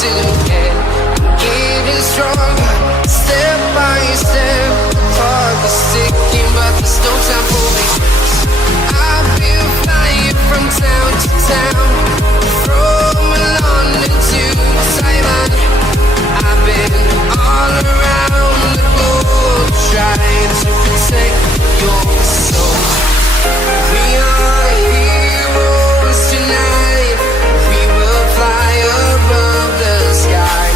to get getting stronger, step by step. Clock is ticking, but there's no time for me. I've been flying from town to town, from London to Taiwan. I've been all around the globe, trying to protect your soul. We are heroes tonight. We will fly above the sky.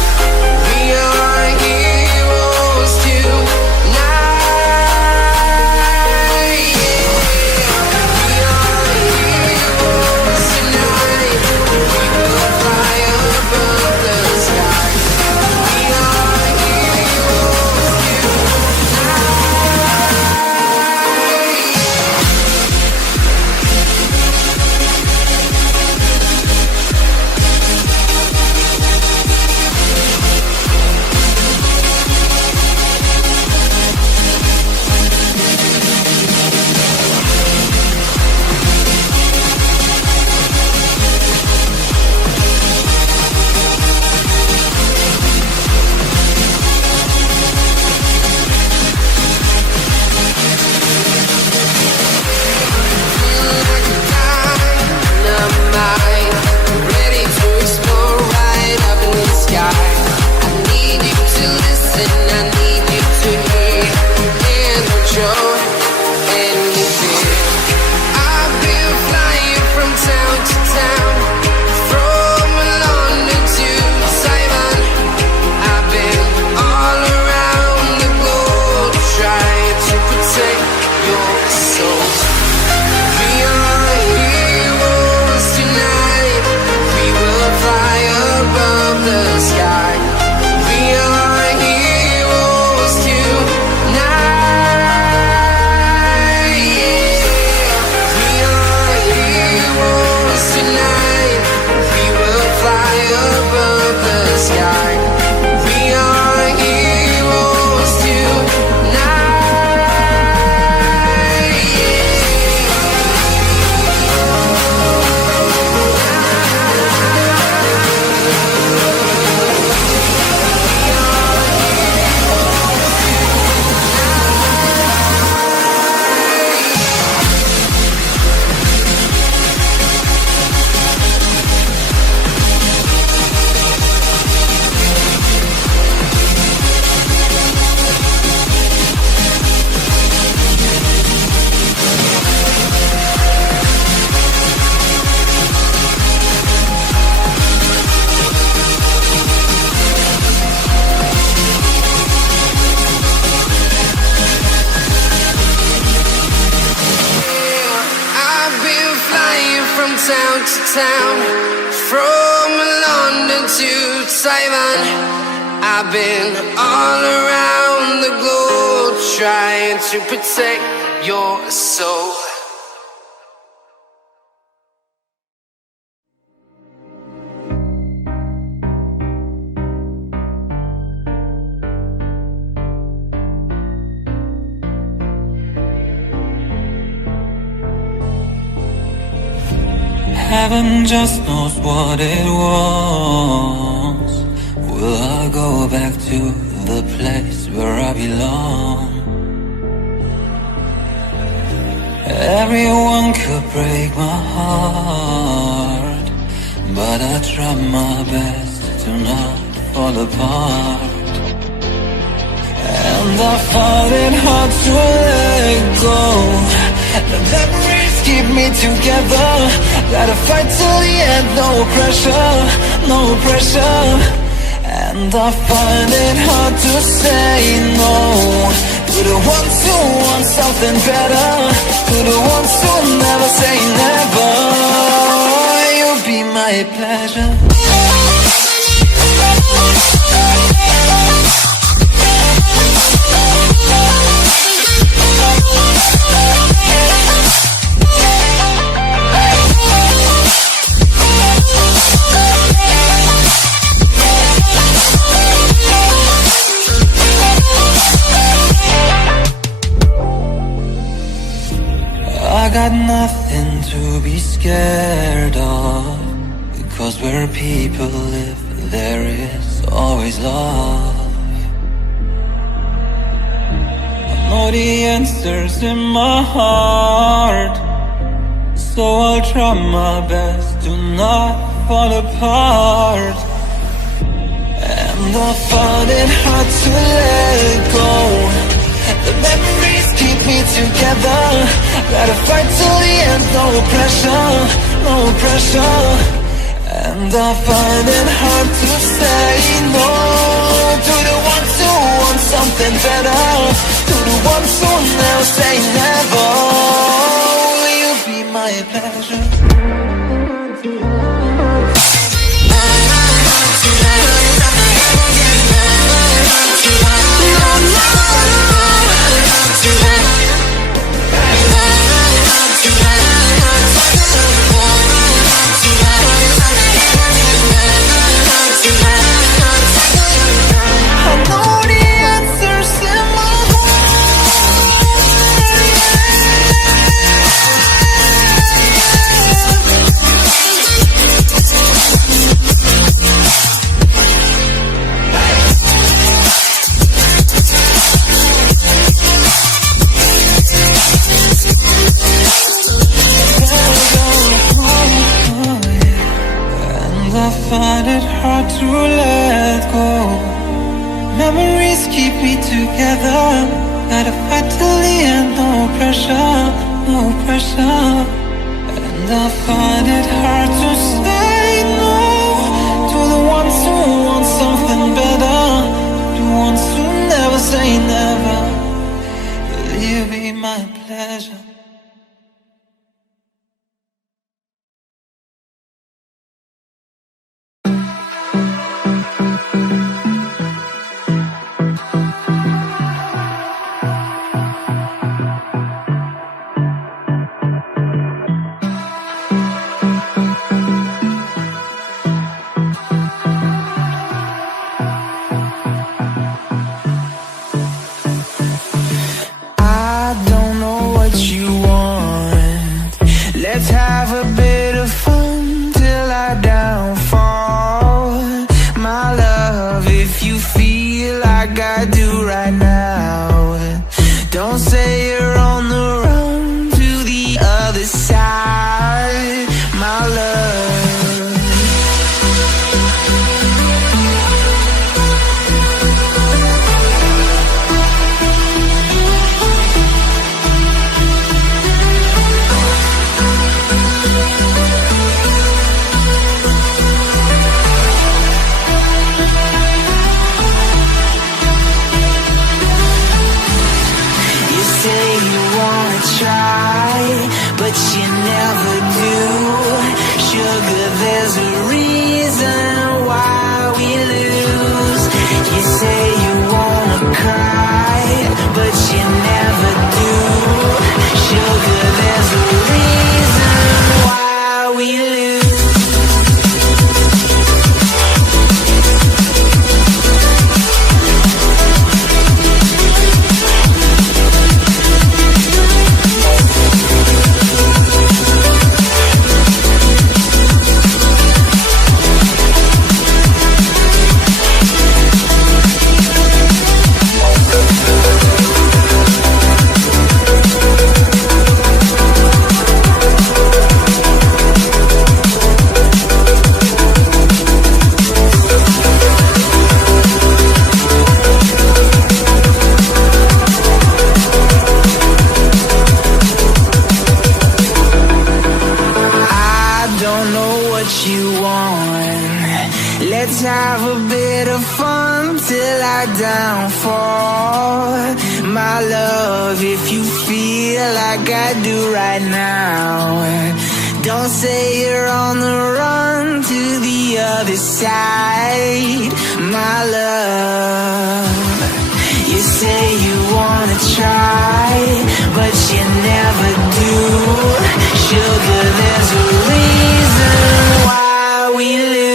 We are heroes tonight. Yeah. We are heroes tonight. We will fly above the sky. We are heroes dynamite, ready to explore right up in the sky. I need you to listen, I need you to hear, and don't show anything. I've been flying from town to town, from London to Taiwan. I've been all around the globe, trying to protect your soul. We are heroes tonight. We will fly above the sky. We are heroes tonight. Yeah. We are heroes tonight. We will fly above the sky. We are heroes tonight. Yeah. I've been flying from town to town, from London to Taiwan. I've been all around the globe, trying to protect your soul. Heaven just knows what it wants. Will I go back to the place where I belong? Everyone could break my heart, but I try my best to not fall apart. And I find it hard to let go. The memories keep me together. Gotta fight till the end, no pressure, no pressure. And I find it hard to say no to the ones who want something better, to the ones who never say never. You'll be my pleasure. I got nothing to be scared of, because where people live, there always love. I know the answers in my heart, so I'll try my best to not fall apart. And I find it hard to let go. The memories keep me together. Gotta fight till the end, no pressure, no pressure. And I find it hard to say no to the ones who want something better, to the ones who never say never. Will you be my pleasure? Find it hard to let go. Memories keep me together. Gotta fight till the end, no pressure, no pressure. And I find it hard to say no to the ones who want something better, the ones who never say never. Will you be my pleasure? Let's have a bit of fun till I downfall. My love, if you feel like I do right now, don't say you're on the run to the other side, my love. But you never do. Sugar, there's a reason why we lose. You say you wanna cry, but you never do. Sugar, there's a reason why we lose. Let's have a bit of fun till I downfall. My love, if you feel like I do right now, don't say you're on the run to the other side, my love. You say you wanna try, but you never do. Sugar, there's a reason why we lose.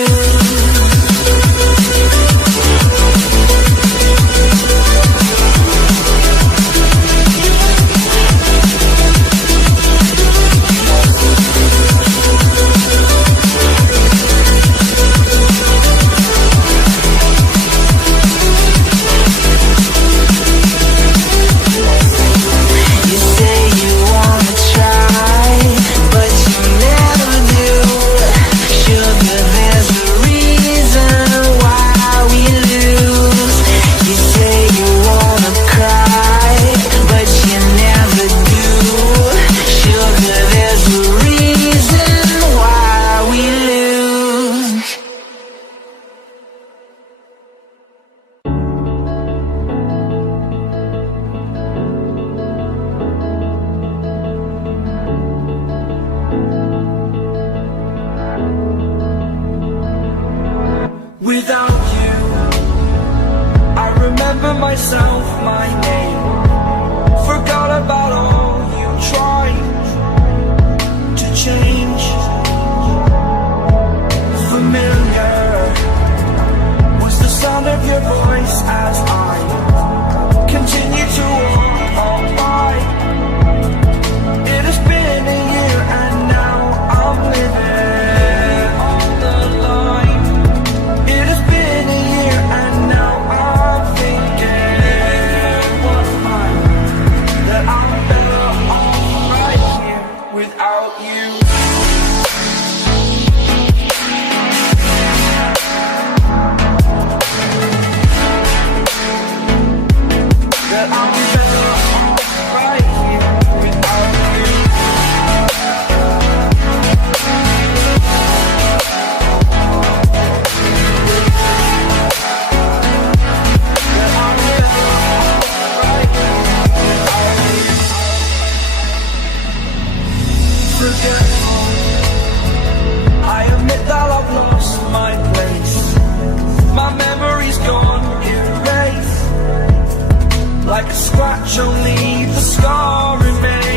myself my name. Forgot about all you tried to change. Familiar was the sound of your voice as I continue to walk on by. It has been a year and now I'm living on the line. It has been a year and now I'm thinking that I'm better off right here without you. That I'm better off right here without you. That I'm better off right here without you. Forgetful, I admit that I've lost my place. My memory's gone erased. Like a scratch, only the scar remains.